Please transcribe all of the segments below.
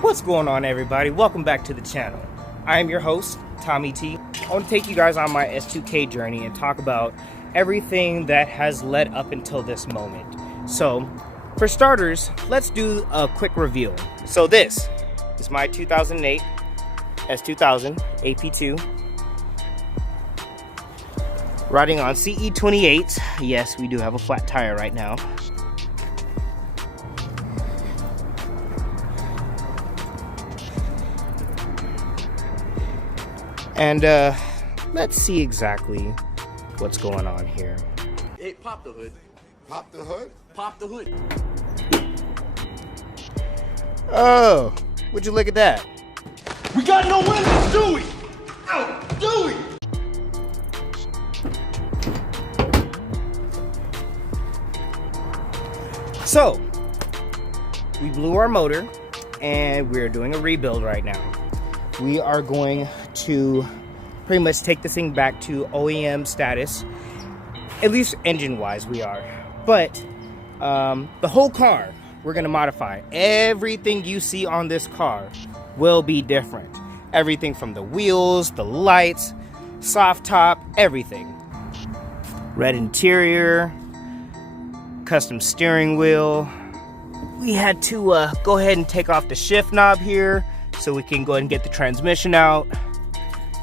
What's going on, everybody? Welcome back to the channel. I am your host, Tommy T. I want to take you guys on my S2K journey and talk about everything that has led up until this moment. So, for starters, let's do a quick review. So this is my 2008 S2000 AP2. Riding on CE28. Yes, we do have a flat tire right now. And let's see exactly what's going on here. Hey, pop the hood. Pop the hood? Pop the hood. Oh, would you look at that? We got no windows, do we? Oh, do we? So, we blew our motor and we're doing a rebuild right now. We are going to pretty much take this thing back to OEM status, at least engine-wise we are. But the whole car, we're gonna modify. Everything you see on this car will be different. Everything from the wheels, the lights, soft top, everything. Red interior, custom steering wheel. We had to go ahead and take off the shift knob here so we can go ahead and get the transmission out,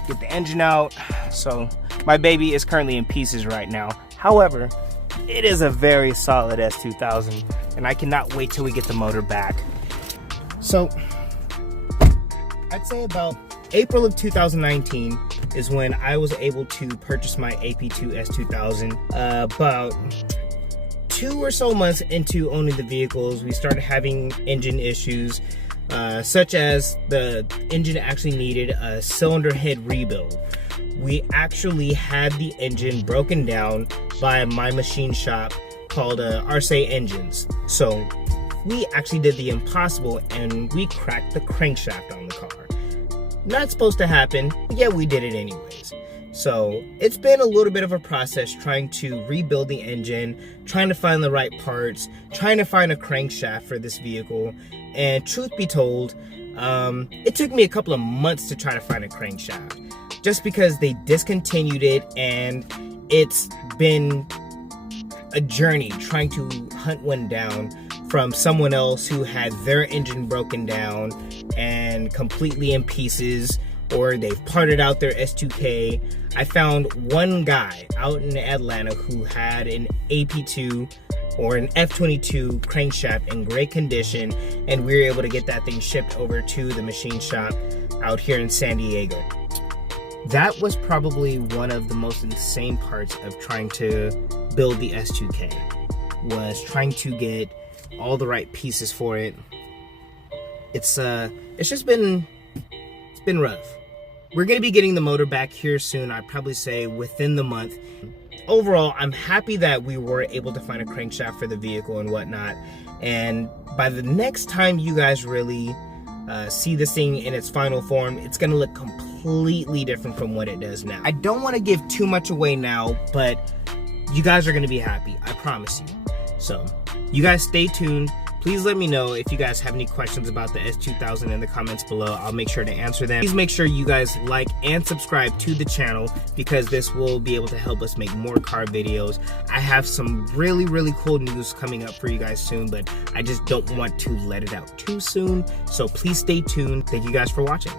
get the engine out. So my baby is currently in pieces right now. However, it is a very solid S2000 and I cannot wait till we get the motor back. So I'd say about April of 2019 is when I was able to purchase my AP2 S2000. About 2 or so months into owning the vehicles, we started having engine issues, such as the engine actually needed a cylinder head rebuild. We actually had the engine broken down by my machine shop called Arce Engines. So we actually did the impossible and we cracked the crankshaft on the car. Not supposed to happen, but yeah, we did it anyways. So it's been a little bit of a process trying to rebuild the engine, trying to find the right parts, trying to find a crankshaft for this vehicle. And truth be told, it took me a couple of months to try to find a crankshaft just because they discontinued it, and it's been a journey trying to hunt one down from someone else who had their engine broken down and completely in pieces, or they've parted out their S2K. I found one guy out in Atlanta who had an AP2 or an F22 crankshaft in great condition, and we were able to get that thing shipped over to the machine shop out here in San Diego. That was probably one of the most insane parts of trying to build the S2K, was trying to get all the right pieces for it. It's just been rough. We're gonna be getting the motor back here soon. I'd probably say within the month. Overall, I'm happy that we were able to find a crankshaft for the vehicle and whatnot. And by the next time you guys really see this thing in its final form, it's gonna look completely different from what it does now. I don't want to give too much away now, but you guys are gonna be happy, I promise you. So you guys stay tuned. Please let me know if you guys have any questions about the S2000 in the comments below. I'll make sure to answer them. Please make sure you guys like and subscribe to the channel because this will be able to help us make more car videos. I have some really cool news coming up for you guys soon, but I just don't want to let it out too soon. So please stay tuned. Thank you guys for watching.